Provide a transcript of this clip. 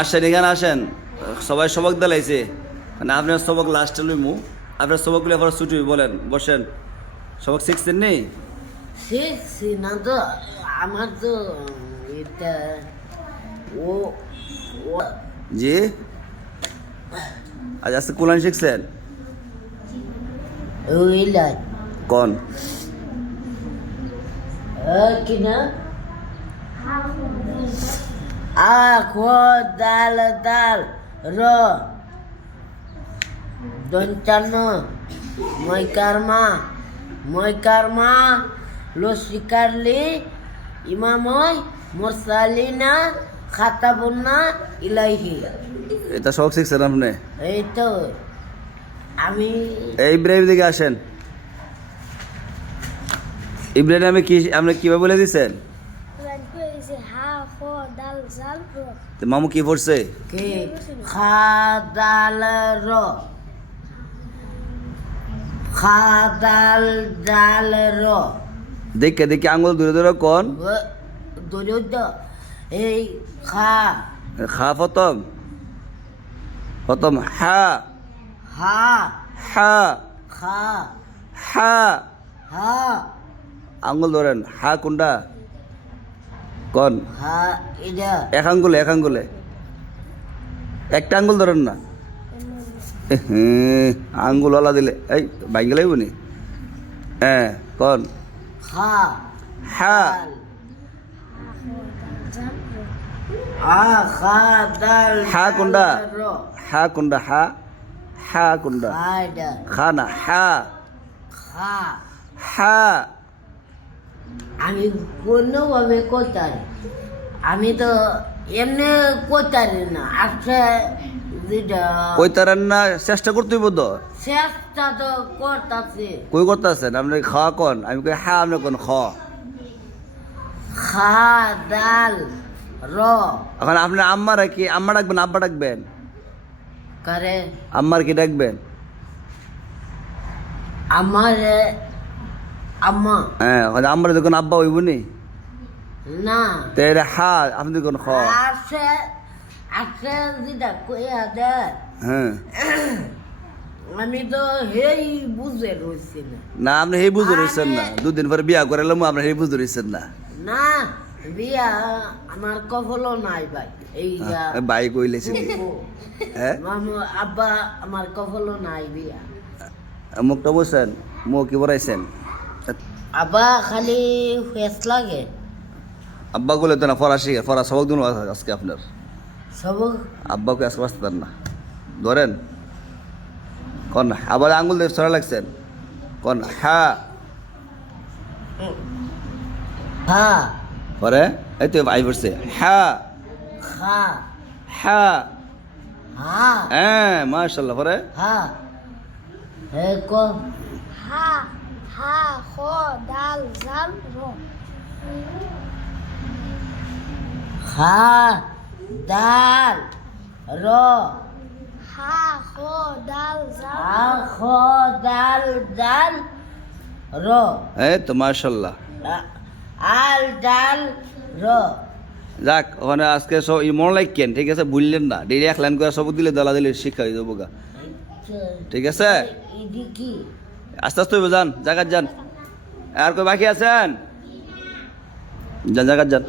আসেন এখানে আসেন, সবাই সবক দিলাইছে, মানে আপনার সবক লাস্টে লইমু, আপনার সবকগুলো আবার ছুটি বলেন, বসেন। সবক শিখছেন নি? শিখছি না তো, আমার তো এটা ও জি, আজ আজকে কোরআন শিখছেন? ওইলা কোন কিনা আখো দাল দাল র দন্তানো মই কারমা লসিকারলি ইমাময় মুরসালিনা খাতাবুন্না ইলাইহি। এটা সবক শিখছেন আপনি? এই তো আমি এই ইব্রাহিম দিকে আসেন। ইব্রাহিম আমি কি আপনি কিভাবে বলে দিচ্ছেন? মামু কি পড়ছে? কে খাদাল র খাদাল দাল র দেখে দেখে আঙুল দূরে দূরে কোন দরিদ্র এই খা খা প্রথম প্রথম হা হা হা খা হা হা আঙুল ধরেন, হা কোনটা কোন? হা এটা এক আঙ্গুলে একটা আঙ্গুল ধরেন না, আঙ্গুল ওলা দিলে এই ভাঙ্গে লাগব নি। হ্যাঁ কোন? খা হা হা খা দাল হা কোনটা? র হা কোনটা? হা হা কোনটা? খা এটা খা না, হা খা হা। আমি কোনোভাবে কোথায়, আমি তো এমনি কোথায় না আচ্ছা যেটা কই তারেন না, চেষ্টা করতেই বোধ। চেষ্টা তো করতেছে। কই করতেছেন আপনি? খাওয়া কোন? আমি কই হা, আপনি কোন খ? খা দাল র এখন আপনি আম্মা কি আম্মা ডাকবেন, আব্বা ডাকবেন? করে আম্মার কি ডাকবেন? আমার আম্মা হ্যাঁ, আম্মার যখন আব্বা হইব নি, না তাহলে হা আপনি দেখুন খ। আছে আছে যেটা কইয়া দে হ্যাঁ আমি তো হেই বুঝে রয়েছি না। না, আপনি সেই বুঝতে রয়েছেন না, দুদিন পরে বিয়া করালাম, আপনি সেই বুঝতে রয়েছেন না। না বিয়া আমার কফলও নাই ভাই। এই ভাই কইলেছেন হ্যাঁ, মামু আব্বা আমার কফলও নাই বিয়া। মুখটা বসেন, মুখ কি বড়াইছেন? আব্বা খালি ফেস লাগে আব্বা বলে তো না ফরা শিখে, ফরা সবক দিন আজকে আপনার সব আব্বাকে আজকে বাঁচতে পারেন না। ধরেন কন, আবার আঙুল দিয়ে সরা লাগছেন কন হা। হা পরে এই তো আই পড়ছে হা খা হা। হা হ্যাঁ মাশাআল্লাহ। পরে হা হে ক হা হা খ দাল জাল র খা দাল র হা খ দাল জাল আ খ দাল দাল র এই তো মাশাআল্লাহ। আল ডাল র যাক, ওখানে আজকে সব মনে লাগছেন, ঠিক আছে? বুঝলেন না, ডেলি এক লাইন করে সব দিলে দলা দিলে শিক্ষা হয়ে যাবো গা, ঠিক আছে? এদি কি আস্তে আস্তে হইব, যান জায়গার যান। আর কই বাকি আছেন? যান জায়গার যান।